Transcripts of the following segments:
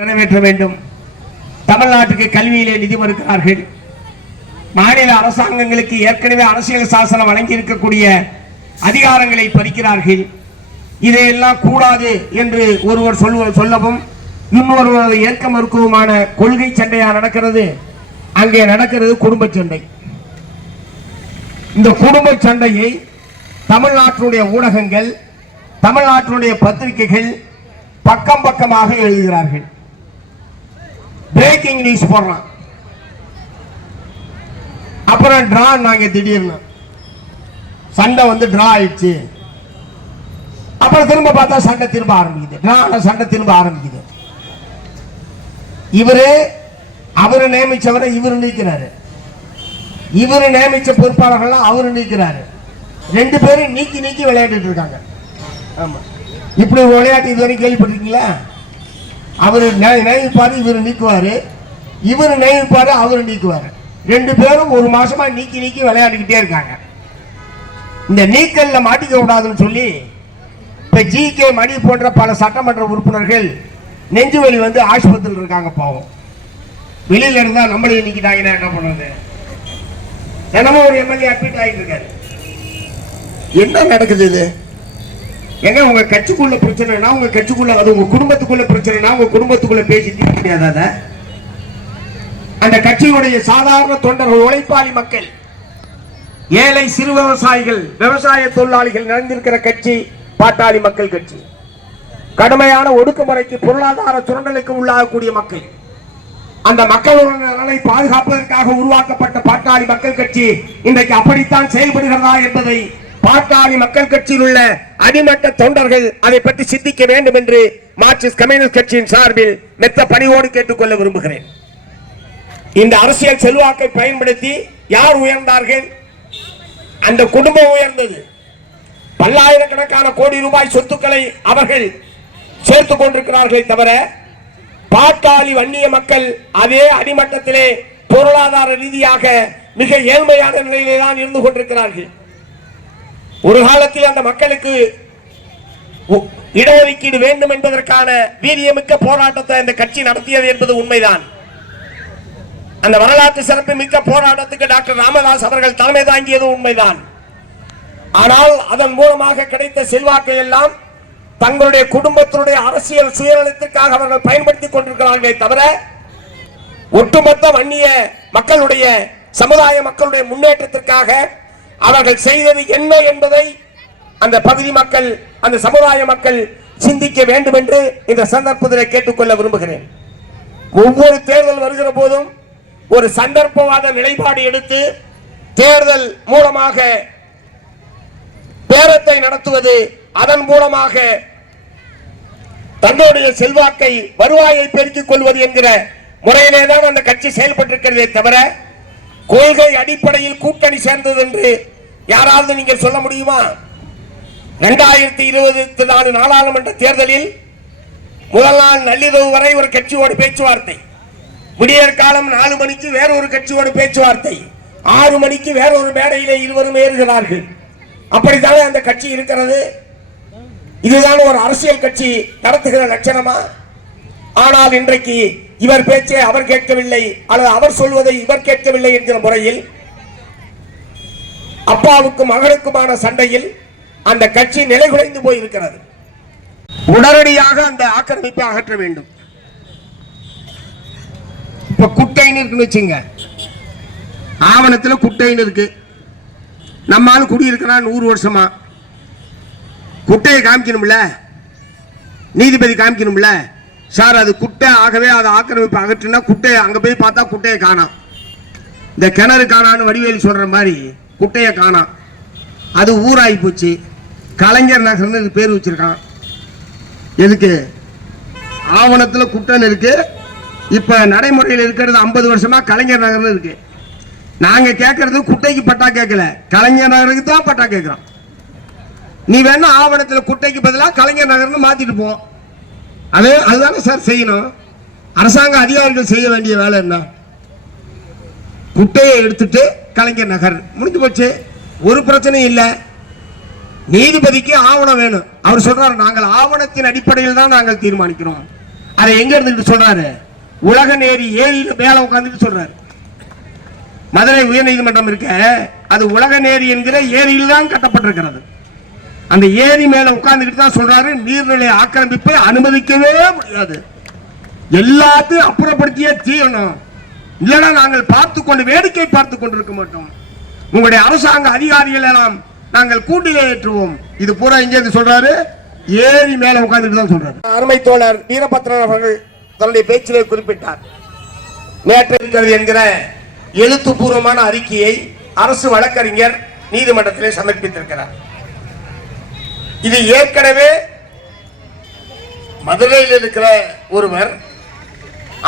நிறைவேற்ற வேண்டும். தமிழ்நாட்டுக்கு கல்வியிலே நிதி மறுக்கிறார்கள். மாநில அரசாங்கங்களுக்கு ஏற்கனவே அரசியல் சாசனம் வழங்கி இருக்கக்கூடிய அதிகாரங்களை பறிக்கிறார்கள். இதையெல்லாம் கூடாது என்று ஒருவர் சொல்வ சொல்லவும் இன்னொருவர் ஏற்க மறுக்கவுமான கொள்கை சண்டையா நடக்கிறது? அங்கே நடக்கிறது குடும்ப சண்டை. இந்த குடும்ப சண்டையை தமிழ்நாட்டினுடைய ஊடகங்கள் தமிழ்நாட்டினுடைய பத்திரிகைகள் பக்கம் பக்கமாக எழுதுகிறார்கள். பிரேக்கிங் நியூஸ் போடுறான் அப்புறம் டிரா நாங்க திடீர்னு. சண்டை வந்து டிரா ஆயிடுச்சு. அப்புறம் திரும்ப பார்த்தா சண்டை திரும்ப ஆரம்பிக்குது. டிரா சண்டை திரும்ப ஆரம்பிக்குது. இவரு அவரு நியமிச்சவரை இவரு நீக்கிறாரு. இவர் நியமிச்ச பொறுப்பாளர்கள்லாம் அவரு நீக்கிறாரு. ரெண்டு பேரும் நீக்கி நீக்கி விளையாடிட்டு இருக்காங்க. ஆமா. இப்படி விளையாட்டு விளையாட்டு இதுவரைக்கும் கேள்விப்பட்டிருக்கீங்களா? அவர் நியமிப்பாரு இவர் நீக்குவார். இவர் நியமிப்பாரு அவர் நீக்குவார். ரெண்டு பேரும் ஒரு மாசமா நீக்கி நீக்கி விளையாடிக்கிட்டே இருக்காங்க. இந்த நீக்கல்ல மாட்டிக்க கூடாதுன்னு சொல்லி இப்ப ஜி கே மணி போன்ற பல சட்டமன்ற உறுப்பினர்கள் நெஞ்சு வலி வந்து ஆஸ்பத்திரியில் இருக்காங்க பாவம். வெளியில இருந்தா நம்மளையும் நீக்கிட்டாங்கன்னா என்ன பண்றது? தினமும் ஒரு எம்எல்ஏ அட்மிட் ஆகிட்டு இருக்காரு. என்ன நடக்குது இது? ஏங்க உங்க கட்சிக்குள்ள பிரச்சனைனா உங்க கட்சிக்குள்ள அது உங்க குடும்பத்துக்குள்ள பிரச்சனைனா உங்க குடும்பத்துக்குள்ள பேசி தீர்க்க அதை? அந்த கட்சியுடைய சாதாரண தொண்டர்கள் உழைப்பாளி மக்கள் ஏழை சிறு விவசாயிகள் விவசாய தொழிலாளிகள் நிறைந்திருக்கிற கட்சி பாட்டாளி மக்கள் கட்சி. கடுமையான ஒடுக்குமுறைக்கு பொருளாதார சுரண்டலுக்கு உள்ளாகக்கூடிய மக்கள். அந்த மக்களுடைய நலனை பாதுகாப்பதற்காக உருவாக்கப்பட்ட பாட்டாளி மக்கள் கட்சி இன்றைக்கு அப்படித்தான் செயல்படுகிறதா என்பதை பாட்டாளி மக்கள் கட்சியில் உள்ள அடிமட்ட தொண்டர்கள் அதை பற்றி சிந்திக்க வேண்டும் என்று மார்க்சிஸ்ட் கம்யூனிஸ்ட் கட்சியின் சார்பில் மெத்த பணிவோடு கேட்டுக்கொள்ள விரும்புகிறேன். இந்த அரசியல் செல்வாக்கை பயன்படுத்தி யார் உயர்ந்தார்கள்? அந்த குடும்பம் உயர்ந்தது. பல்லாயிரக்கணக்கான கோடி ரூபாய் சொத்துக்களை அவர்கள் சேர்த்துக் கொண்டிருக்கிறார்களே தவிர பாட்டாளி வன்னிய மக்கள் அதே அடிமட்டத்திலே பொருளாதார ரீதியாக மிக ஏழ்மையான நிலையிலே தான் இருந்து கொண்டிருக்கிறார்கள். ஒரு காலத்தில் அந்த மக்களுக்கு உ- இடஒதுக்கீடு வேண்டும் என்பதற்கான வீரியமிக்க போராட்டத்தை இந்த கட்சி நடத்தியது என்பது உண்மைதான். அந்த வரலாற்று சிறப்பு மிக்க போராட்டத்துக்கு டாக்டர் ராமதாஸ் அவர்கள் தலைமை தாங்கியது உண்மைதான். ஆனால் அதன் மூலமாக கிடைத்த செல்வாக்கை எல்லாம் தங்களுடைய குடும்பத்தினுடைய அரசியல் சுயநலத்திற்காக அவர்கள் பயன்படுத்திக் கொண்டிருக்கிறார்களே தவிர ஒட்டுமொத்த வன்னிய மக்களுடைய சமுதாய மக்களுடைய முன்னேற்றத்திற்காக அவர்கள் செய்தது என்ன என்பதை அந்த பகுதி மக்கள் அந்த சமுதாய மக்கள் சிந்திக்க வேண்டும் என்று இந்த சந்தர்ப்பத்தில் கேட்டுக்கொள்ள விரும்புகிறேன். ஒவ்வொரு தேர்தல் வருகிற போதும் ஒரு சந்தர்ப்பவாத நிலைப்பாடு எடுத்து தேர்தல் மூலமாக பேரத்தை நடத்துவது அதன் மூலமாக தன்னுடைய செல்வாக்கை வருவாயை பெருக்கிக் கொள்வது என்கிற முறையிலே தான் அந்த கட்சி செயல்பட்டிருக்கிறதே தவிர கொள்கை அடிப்படையில் கூட்டணி சேர்ந்தது என்று யாராவது நீங்கள் சொல்ல முடியுமா? இரண்டாயிரத்தி இருபத்தி நாலு நாடாளுமன்ற தேர்தலில் முதல் நாள் நள்ளிரவு வரை ஒரு கட்சியோடு பேச்சுவார்த்தை. விடியற் காலம் நாலு மணிக்கு வேறொரு கட்சியோடு பேச்சுவார்த்தை. ஆறு மணிக்கு வேறொரு மேடையிலே இருவரும் ஏறுகிறார்கள். அப்படித்தானே அந்த கட்சி இருக்கிறது? இதுதான் ஒரு அரசியல் கட்சி நடத்துகிற லட்சணமா? ஆனால் இன்றைக்கு இவர் பேச்சை அவர் கேட்கவில்லை அல்லது அவர் சொல்வதை இவர் கேட்கவில்லை என்கிற முறையில் அப்பாவுக்கும் மகனுக்குமான சண்டையில் அந்த கட்சி நிலைகுலைந்து போயிருக்கிறது. உடனடியாக அந்த ஆக்கிரமிப்பை அகற்ற வேண்டும். இப்ப குட்டைன்னு இருக்குன்னு வச்சுங்க. ஆவணத்துல குட்டைன்னு இருக்கு. நம்மால் குடியிருக்கிறான் நூறு வருஷமா. குட்டையை காமிக்கணும்ல? நீதிபதி காமிக்கணும்ல? சார் அது குட்டை ஆகவே அதை ஆக்கிரமிப்பு அகற்றுனா குட்டையை அங்கே போய் பார்த்தா குட்டையை காணாம் இந்த கிணறு காணான்னு வடிவேலி சொல்கிற மாதிரி குட்டையை காணாம் அது ஊராகி போச்சு. கலைஞர் நகர்னு இது பேர் வச்சுருக்கான். எதுக்கு? ஆவணத்தில் குட்டைன்னு இருக்குது இப்போ நடைமுறையில் இருக்கிறது ஐம்பது வருஷமா கலைஞர் நகர்னு இருக்குது நாங்கள் கேட்கறது குட்டைக்கு பட்டா கேட்கல கலைஞர் நகருக்கு தான் பட்டா கேட்குறோம் நீ வேணும் ஆவணத்தில் குட்டைக்கு பதிலாக கலைஞர் நகர்னு மாற்றிட்டு போவோம் அது அதுதானே சார் செய்யணும்? அரசாங்க அதிகாரிகள் செய்ய வேண்டிய வேலை என்ன? குட்டையை எடுத்துட்டு கலைஞர் நகர். முடிஞ்சு போச்சு. ஒரு பிரச்சனையும் இல்லை. நீதிபதிக்கு ஆவணம் வேணும். அவர் சொல்றாரு நாங்கள் ஆவணத்தின் அடிப்படையில் தான் நாங்கள் தீர்மானிக்கிறோம். அதை எங்க இருந்துட்டு சொல்றாரு? உலக நேரி ஏரியில மேல உட்காந்துட்டு சொல்றாரு. மதுரை உயர்நீதிமன்றம் இருக்க அது உலக நேரி என்கிற ஏரியில் தான் கட்டப்பட்டிருக்கிறது. அந்த ஏரி மேல உட்கார்ந்துக்கிட்டு தான் சொல்றாரு. நீர்நிலை ஆக்கிரமிப்பை அனுமதிக்கவே முடியாது. எல்லாத்தையும் அப்புறப்படுத்தியே தீரணும். இல்லைன்னா நாங்கள் பார்த்து கொண்டு வேடிக்கை பார்த்து கொண்டிருக்க மாட்டோம். உங்களுடைய அரசாங்க அதிகாரிகள் எல்லாம் நாங்கள் கூட்டிலே ஏற்றுவோம். இது பூரா இங்கே இருந்து சொல்றாரு. ஏரி மேல உட்கார்ந்துட்டு தான் சொல்றாரு. அருமை தோழர் வீரபத்ரன் அவர்கள் தன்னுடைய பேச்சிலே குறிப்பிட்டார். நேற்று இருக்கிறது என்கிற எழுத்துப்பூர்வமான அறிக்கையை அரசு வழக்கறிஞர் நீதிமன்றத்திலே சமர்ப்பித்திருக்கிறார். இது ஏற்கனவே மதுரையில் இருக்கிற ஒருவர்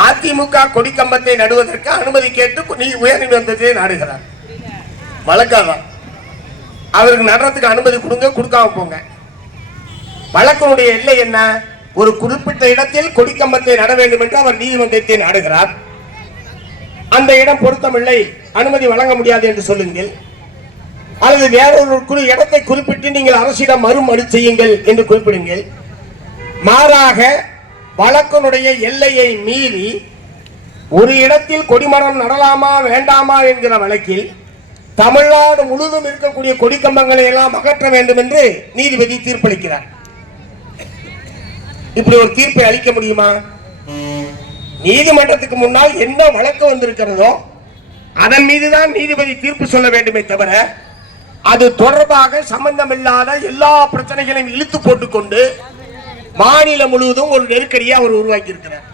அதிமுக கொடிக்கம்பத்தை நடுவதற்கு அனுமதி கேட்டு நீ உயர்நீதிமன்றத்தை நாடுகிறார். வழக்காதான் அவருக்கு நடுறதுக்கு அனுமதி கொடுங்க கொடுக்காம போங்க. வழக்கினுடைய எல்லை என்ன? ஒரு குறிப்பிட்ட இடத்தில் கொடிக்கம்பத்தை நட வேண்டும் என்று அவர் நீதிமன்றத்தை நாடுகிறார். அந்த இடம் பொருத்தமில்லை அனுமதி வழங்க முடியாது என்று சொல்லுங்கள். அல்லது வேறொரு குழு இடத்தை குறிப்பிட்டு நீங்கள் அரசிடம் மறுமனு செய்யுங்கள் என்று குறிப்பிடுங்கள். மாறாக வழக்கினுடைய எல்லையை மீறி ஒரு இடத்தில் கொடிமரம் நடலாமா வேண்டாமா என்கிற வழக்கில் தமிழ்நாடு முழுவதும் இருக்கக்கூடிய கொடிக்கம்பங்களை எல்லாம் அகற்ற வேண்டும் என்று நீதிபதி தீர்ப்பளிக்கிறார். இப்படி ஒரு தீர்ப்பை அளிக்க முடியுமா? நீதிமன்றத்துக்கு முன்னால் என்ன வழக்கு வந்திருக்கிறதோ அதன் மீதுதான் நீதிபதி தீர்ப்பு சொல்ல வேண்டுமே தவிர அது தொடர்பாக சம்பந்தமில்லாத எல்லா பிரச்சனைகளையும் இழுத்து போட்டுக்கொண்டு மாநிலம் முழுவதும் ஒரு நெருக்கடியை அவர் உருவாக்கி இருக்கிறார்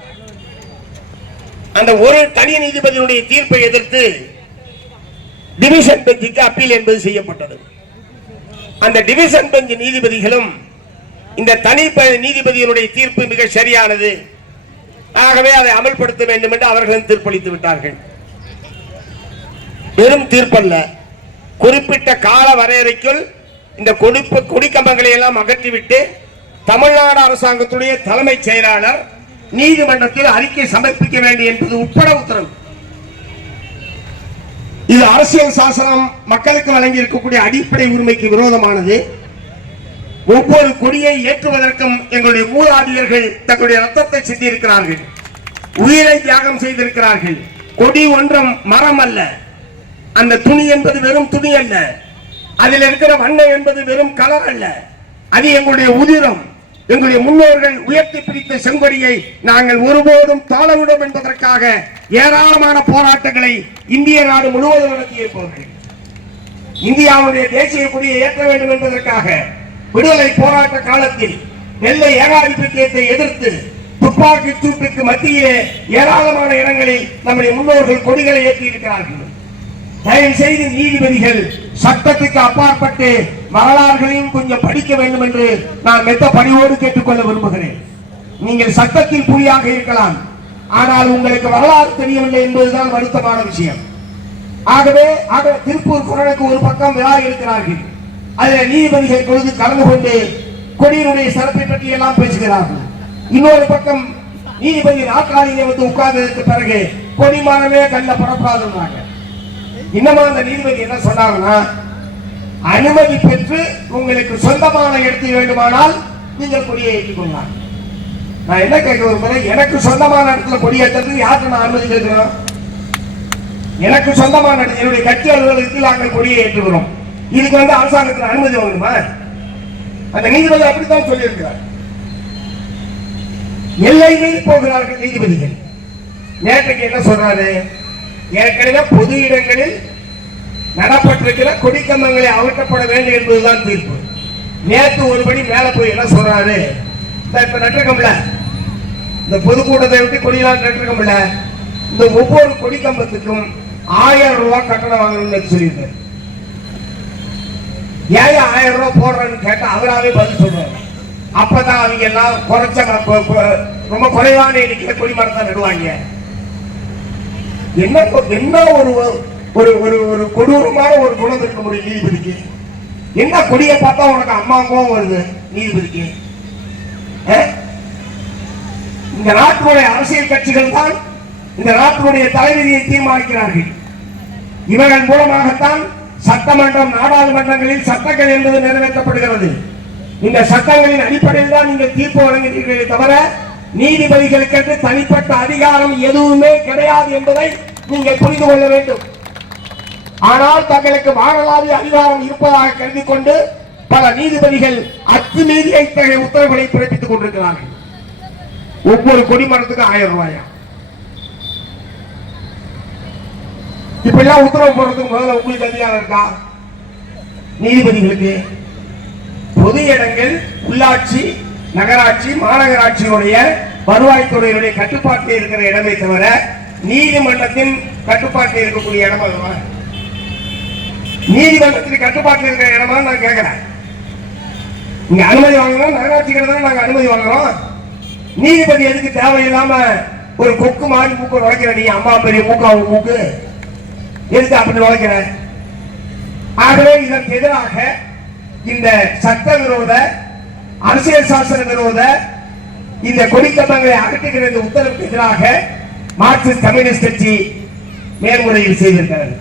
அந்த ஒரு தனி நீதிபதியினுடைய தீர்ப்பை எதிர்த்து டிவிஷன் பெஞ்சுக்கு அப்பீல் என்பது செய்யப்பட்டது. அந்த டிவிஷன் பெஞ்ச் நீதிபதிகளும் இந்த தனி நீதிபதியினுடைய தீர்ப்பு மிக சரியானது. ஆகவே அதை அமல்படுத்த வேண்டும் என்று அவர்களும் தீர்ப்பளித்து விட்டார்கள். வெறும் தீர்ப்பல்ல. குறிப்பிட்ட கால வரையறைக்குள் இந்த கொடுப்பு குடிக்கம்பங்களை எல்லாம் அகற்றிவிட்டு தமிழ்நாடு அரசாங்கத்துடைய தலைமைச் செயலாளர் நீதிமன்றத்தில் அறிக்கை சமர்ப்பிக்க வேண்டும் என்பது உட்பட உத்தரவு. இது அரசியல் சாசனம் மக்களுக்கு வழங்கி இருக்கக்கூடிய அடிப்படை உரிமைக்கு விரோதமானது. ஒவ்வொரு கொடியை ஏற்றுவதற்கும் எங்களுடைய ஊராடியர்கள் தங்களுடைய ரத்தத்தை சிந்தியிருக்கிறார்கள். உயிரை தியாகம் செய்திருக்கிறார்கள். கொடி ஒன்றும் மரம் அல்ல. அந்த துணி என்பது வெறும் துணி அல்ல. அதில் இருக்கிற வண்ணம் என்பது வெறும் கலர் அல்ல. அது எங்களுடைய உதிரம். எங்களுடைய முன்னோர்கள் உயர்த்தி பிடித்த செங்கொடியை நாங்கள் ஒருபோதும் தாழவிடும் என்பதற்காக ஏராளமான போராட்டங்களை இந்திய நாடு முழுவதும் நடத்தியிருப்பவர்கள் இந்தியாவுடைய தேசிய கொடியை ஏற்ற வேண்டும் என்பதற்காக விடுதலை போராட்ட காலத்தில் நெல்லை ஏகாதிபத்தியத்தை எதிர்த்து துப்பாக்கி சூட்டுக்கு மத்தியிலே ஏராளமான இடங்களில் நம்முடைய முன்னோர்கள் கொடிகளை ஏற்றியிருக்கிறார்கள். தயவு செய்து நீதிபதிகள் சட்டத்துக்கு அப்பாற்பட்டு வரலாறுகளையும் கொஞ்சம் படிக்க வேண்டும் என்று நான் மெத்த பணியோடு கேட்டுக்கொள்ள விரும்புகிறேன். நீங்கள் சட்டத்தில் புலியாக இருக்கலாம். ஆனால் உங்களுக்கு வரலாறு தெரியவில்லை என்பதுதான் வருத்தமான விஷயம். ஆகவே ஆக திருப்பூர் குரலுக்கு ஒரு பக்கம் விழா இருக்கிறார்கள். அதில் நீதிபதிகள் பொழுது கலந்து கொண்டு கொடியினுடைய சிறப்பை பற்றி எல்லாம் பேசுகிறார்கள். இன்னொரு பக்கம் நீதிபதி நாற்காலியை வந்து உட்கார்ந்ததற்கு பிறகு கொடிமானமே கண்ட படப்படாதுன்னாங்க இன்னமா அந்த நீதிபதி என்ன சொன்னாங்கன்னா அனுமதி பெற்று உங்களுக்கு சொந்தமான இடத்தை வேண்டுமானால் நீங்கள் கொடியை ஏற்றுக்கொள்ளலாம் நான் என்ன கேட்க விரும்புறேன் எனக்கு சொந்தமான இடத்துல கொடி ஏற்றுறதுக்கு யாருக்கு நான் அனுமதி கேட்கிறோம் எனக்கு சொந்தமான இடம், என்னுடைய கட்சி அலுவலகத்தில் நாங்கள் கொடியை ஏற்றுகிறோம். இதுக்கு வந்து அரசாங்கத்தில் அனுமதி வாங்கணுமா அந்த நீதிபதி அப்படித்தான் சொல்லியிருக்கிறார். எல்லை மீறி போகிறார்கள் நீதிபதிகள். நேற்றைக்கு என்ன சொல்றாரு? ஏற்கனவே பொது இடங்களில் நடப்பட்டிருக்கிற கொடிக்கம்பங்களை அகற்றப்பட வேண்டும் என்பதுதான் தீர்ப்பு. நேற்று ஒருபடி மேல போய் என்ன சொல்றாரு? இந்த இப்ப நட்டுக்கம்பல இந்த பொதுக்கூட்டத்தை விட்டு கொடியெல்லாம் நட்டுக்கம்பல இந்த ஒவ்வொரு கொடிக்கம்பத்துக்கும் ஆயிரம் ரூபாய் கட்டணம் வாங்கணும்னு சொல்லியிருக்காரு ஏன் ஆயிரம் ரூபாய் போடுறேன்னு கேட்டா அவராவே பதில் சொல்றாரு. அப்பதான் அவங்க எல்லாம் குறைச்ச ரொம்ப குறைவான எண்ணிக்கையில கொடிமரத்தை நடுவாங்க. என்ன கொ- என்ன ஒரு ஒரு ஒரு ஒரு கொடூரமான ஒரு குணம் இருக்க முடியும் நீதிபதிக்கு? என்ன கொடியை பார்த்தா உனக்கு அம்மாவும் வருது நீதிபதிக்கு? அஹ்? இந்த நாட்டினுடைய அரசியல் கட்சிகள் தான் இந்த நாட்டினுடைய தலைவிதியை தீர்மானிக்கிறார்கள். இவர்கள் மூலமாகத்தான் சட்டமன்றம் நாடாளுமன்றங்களில் சட்டங்கள் என்பது நிறைவேற்றப்படுகிறது. இந்த சட்டங்களின் அடிப்படையில் தான் நீங்கள் தீர்ப்பு வழங்குகிறீர்களே தவிர நீதிபதிகளுக்கென்று தனிப்பட்ட அதிகாரம் எதுவுமே கிடையாது என்பதை நீங்கள் புரிந்து கொள்ள வேண்டும். ஆனால் தங்களுக்கு வானளாவிய அதிகாரம் இருப்பதாக கருதி கொண்டு பல நீதிபதிகள் அத்துமீறிய இத்தகைய உத்தரவுகளை பிறப்பித்துக் கொண்டிருக்கிறார்கள். ஒவ்வொரு கொடிமரத்துக்கு ஆயிரம் ரூபாயா? இப்ப எல்லாம் உத்தரவு போடுறதுக்கு முதல்ல உங்களுக்கு அதிகாரம் இருக்கா? நீதிபதிகளுக்கு பொது இடங்கள் உள்ளாட்சி நகராட்சி மாநகராட்சியுடைய வருவாய்த்துறையினுடைய கட்டுப்பாட்டில் இருக்கிற இடமே தவிர நீதிமன்றத்தின் கட்டுப்பாட்டில் இருக்கக்கூடிய இடமா அதுவா நீதிமன்றத்தின் கட்டுப்பாட்டில் இருக்கிற இடமா நான் கேட்கிறேன். இங்க அனுமதி வாங்கணும் நகராட்சி தானே நாங்க அனுமதி வாங்குறோம். நீதிபதி எதுக்கு தேவையில்லாம ஒரு கொக்கு மாறி மூக்கு நுழைக்கிற நீ அம்மா பெரிய மூக்கு அவங்க மூக்கு? எதுக்கு அப்படி நுழைக்கிற? ஆகவே இதற்கு எதிராக இந்த சட்ட விரோத அரசியல் சாசன விரோத இந்த கொடிக்கம்பங்களை அகற்றுகிற இந்த உத்தரவுக்கு எதிராக மார்க்சிஸ்ட் கம்யூனிஸ்ட் கட்சி மேல்முறையில் செய்திருக்கிறது.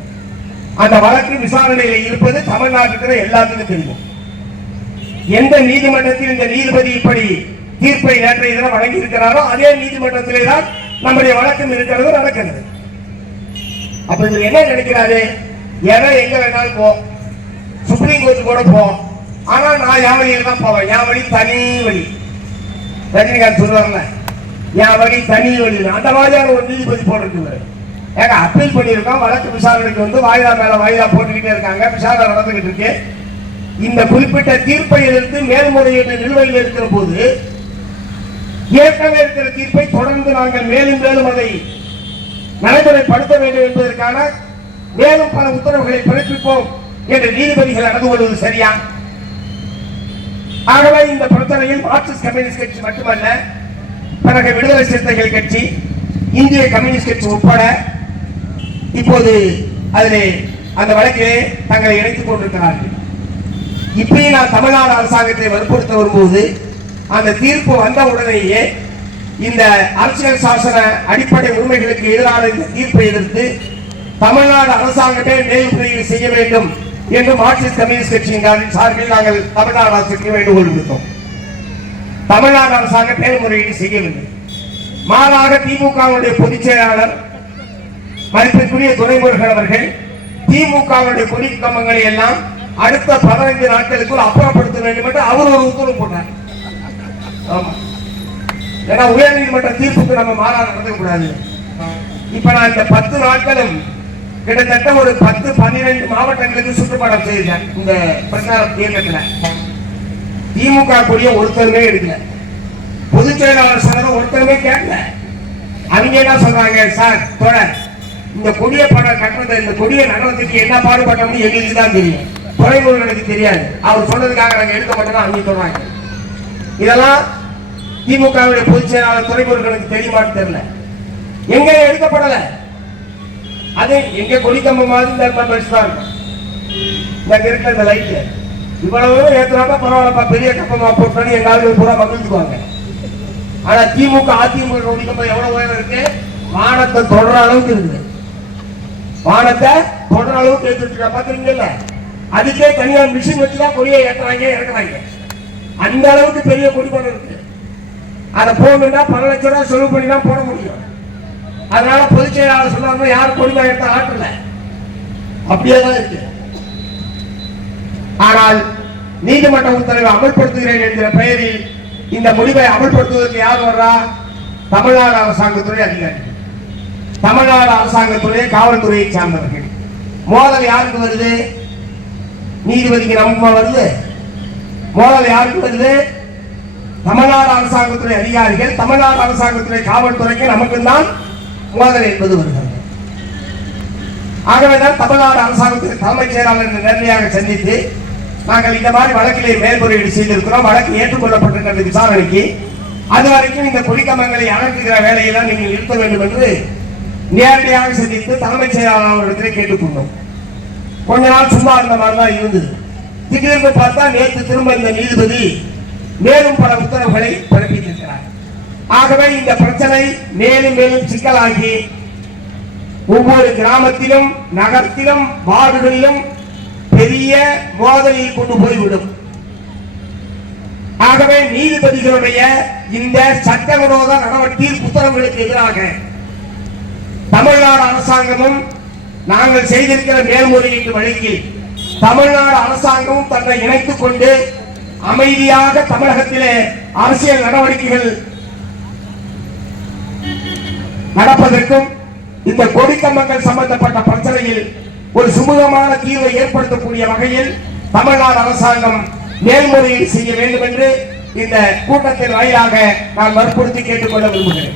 அந்த வழக்கு விசாரணையில் இருப்பது தமிழ்நாட்டுக்கு எல்லாத்துக்கும் தெரியும். எந்த நீதிமன்றத்தில் இந்த நீதிபதி இப்படி தீர்ப்பை நேற்றைய தினம் வழங்கி இருக்கிறாரோ அதே நீதிமன்றத்திலே தான் நம்முடைய வழக்கம் இருக்கிறது நடக்கிறது. அப்ப இவர் என்ன நினைக்கிறாரு? எதை எங்க வேணாலும் போ. சுப்ரீம் கோர்ட் கூட போ. ஆனா நான் என் வழியில தான் போவேன். என் வழி தனி வழி. ரஜினிகாந்த் சொல்றாருல என் வழி தனி வழி. அந்த மாதிரியான ஒரு நீதிபதி போட்டிருக்கிறாரு ஏங்க அப்பீல் பண்ணியிருக்கோம். வழக்கு விசாரணைக்கு வந்து வாயிலா மேல வாயிலா போட்டுக்கிட்டே இருக்காங்க. விசாரணை நடந்துகிட்டு இருக்கு. இந்த குறிப்பிட்ட தீர்ப்பை எதிர்த்து மேல்முறையீட்டு நிலுவையில் இருக்கிற போது ஏற்கனவே இருக்கிற தீர்ப்பை தொடர்ந்து நாங்கள் மேலும் மேலும் அதை நடைமுறைப்படுத்த வேண்டும் என்பதற்கான மேலும் பல உத்தரவுகளை பிறப்பிப்போம் என்று நீதிபதிகள் நடந்து கொள்வது சரியா? ஆகவே இந்த பிரச்சனையில் மார்க்சிஸ்ட் கம்யூனிஸ்ட் கட்சி மட்டுமல்ல பிறகு விடுதலை சிறுத்தைகள் கட்சி இந்திய கம்யூனிஸ்ட் கட்சி உட்பட இப்போது அதிலே அந்த வழக்கிலே தங்களை இணைத்துக் கொண்டிருக்கிறார்கள். இப்பயும் நான் தமிழ்நாடு அரசாங்கத்தை வற்புறுத்த வரும்போது அந்த தீர்ப்பு வந்த உடனேயே இந்த அரசியல் சாசன அடிப்படை உரிமைகளுக்கு எதிரான இந்த தீர்ப்பை எதிர்த்து தமிழ்நாடு அரசாங்கத்தை மேல்முறையீடு செய்ய வேண்டும். என்று மார்க்சிஸ்ட் கம்யூனிஸ்ட் கட்சியின் சார்பில் சார்பில் நாங்கள் தமிழ்நாடு அரசுக்கு வேண்டுகோள் விடுத்தோம். தமிழ்நாடு அரசாங்க மேல்முறையீடு செய்யவில்லை. மாறாக திமுகவுடைய பொதுச் செயலாளர் மதிப்பிற்குரிய துரைமுருகன் அவர்கள் திமுகவுடைய கொடி கம்பங்களை எல்லாம் அடுத்த பதினைந்து நாட்களுக்குள் அப்புறப்படுத்த வேண்டும் என்று அவர் ஒரு உத்தரவு போட்டார். ஆமா. ஏன்னா உயர் நீதிமன்ற தீர்ப்புக்கு நம்ம மாறா நடத்தக்கூடாது இப்ப நான் இந்த பத்து நாட்களும் கிட்டத்தட்ட ஒரு பத்து பன்னிரண்டு மாவட்டங்களுக்கு சுற்றுப்படம் செய்தேன் இந்த பிரச்சார இயக்கத்துல. திமுக கூடிய ஒருத்தருமே எடுக்கல. பொதுச் செயலாளர் சார் ஒருத்தருமே கேட்கல. அவங்க என்ன சொல்றாங்க? சார் தொடர். இந்த கொடிய படம் கட்டுறது இந்த கொடிய நடனத்துக்கு என்ன பாடுபட்டோம்னு எங்களுக்கு தான் தெரியும். துறைமுருகனுக்கு தெரியாது. அவர் சொன்னதுக்காக நாங்கள் எடுக்க மாட்டோம் அவங்க சொல்றாங்க. இதெல்லாம் திமுகவுடைய பொதுச் செயலாளர் துறைமுருகனுக்கு தெரியுமான்னு தெரியல. எங்க எடுக்கப்படலை? அது எங்க கொடிக்கம்பம் மாதிரி இந்த மெம்பர்ஸ் இருக்கும் இந்த இங்க இருக்க இந்த லைட் இவ்வளவு தூரம் ஏத்துறாப்ப பரவாயில்லப்பா பெரிய கப்பமா போட்டோன்னு எங்க ஆளுகள் பூரா மகிழ்ந்துக்குவாங்க. ஆனா திமுக அதிமுக கொடிக்கம்பம் எவ்வளவு உயரம் இருக்கு? வானத்தை தொடர அளவுக்கு இருக்குது. வானத்தை தொடர அளவுக்கு ஏத்துட்டு பாக்குறீங்கல்ல? அதுக்கே தனியார் மிஷின் வச்சுதான் கொடியை ஏற்றுறாங்க இறக்குறாங்க. அந்த அளவுக்கு பெரிய கொடிமரம் இருக்கு. அதை போகணும்னா பல லட்சம் ரூபாய் செலவு பண்ணி தான் போட முடியும். அதனால பொதுச் செயலாளர் சொன்னாங்க யாரும் கொடிமரம் எடுத்த ஆட்டல அப்படியே தான் இருக்கு. ஆனால் நீதிமன்ற உத்தரவை அமல்படுத்துகிறேன் என்கிற பெயரில் இந்த முடிவை அமல்படுத்துவதற்கு யார் வர்றா? தமிழ்நாடு அரசாங்கத்துறை அதிகாரி. தமிழ்நாடு அரசாங்கத்துறையே காவல்துறையை சார்ந்தவர்கள். மோதல் யாருக்கு வருது? நீதிபதிக்கு நம்பமா வருது? மோதல் யாருக்கு வருது? தமிழ்நாடு அரசாங்கத்துறை அதிகாரிகள் தமிழ்நாடு அரசாங்கத்துறை காவல்துறைக்கு நமக்கு தான் மோதல் என்பது வருகிறது. ஆகவேதான் தமிழ்நாடு அரசாங்கத்தின் தலைமைச் செயலாளர் நேரடியாக சந்தித்து நாங்கள் இந்த மாதிரி வழக்கிலே மேல்முறையீடு செய்திருக்கிறோம் வழக்கு ஏற்றுக்கொள்ளப்பட்டிருக்கிறது விசாரணைக்கு. அது வரைக்கும் இந்த கொடிக்கம்பங்களை அகற்றுகிற வேலையெல்லாம் நீங்கள் இருக்க வேண்டும் என்று நேரடியாக சந்தித்து தலைமைச் செயலாளரிடத்திலே கேட்டுக்கொண்டோம். கொஞ்ச நாள் சும்மா இருந்த மாதிரி தான் இருந்தது. திடீர்னு பார்த்தா நேற்று திரும்ப இந்த நீதிபதி மேலும் பல உத்தரவுகளை பிறப்பித்திருக்கிறார். ஆகவே இந்த பிரச்சனை மேலும் மேலும் சிக்கலாகி ஒவ்வொரு கிராமத்திலும் நகரத்திலும் வார்டுகளிலும் பெரிய மோதலில் கொண்டு போய்விடும். ஆகவே நீதிபதிகளுடைய இந்த சட்டவிரோத நடவடிக்கை புத்தகங்களுக்கு எதிராக தமிழ்நாடு அரசாங்கமும் நாங்கள் செய்திருக்கிற மேல்முறையீட்டு வழக்கில் தமிழ்நாடு அரசாங்கமும் தன்னை இணைத்துக் கொண்டு அமைதியாக தமிழகத்திலே அரசியல் நடவடிக்கைகள் நடப்பதற்கும் இந்த கொடிக்கம்பங்கள் சம்பந்தப்பட்ட பிரச்சனையில் ஒரு சுமூகமான தீர்வை ஏற்படுத்தக்கூடிய வகையில் தமிழ்நாடு அரசாங்கம் மேல்முறையீடு செய்ய வேண்டும் என்று இந்த கூட்டத்தின் வாயிலாக நான் வற்புறுத்தி கேட்டுக்கொள்ள விரும்புகிறேன்.